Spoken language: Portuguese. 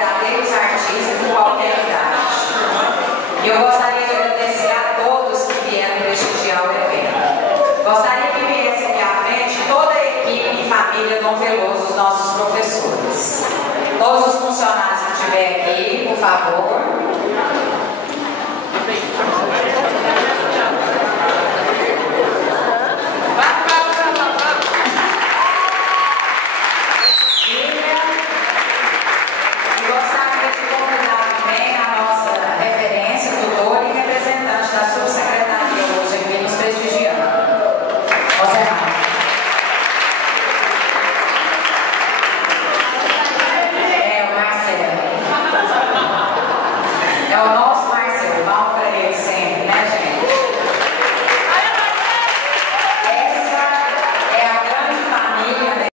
verdadeiros artistas de qualquer idade. E eu gostaria de agradecer a todos que vieram prestigiar o evento. Gostaria que viesse aqui à frente toda a equipe e família Dom Veloso, os nossos professores. Todos os funcionários que estiverem aqui, por favor.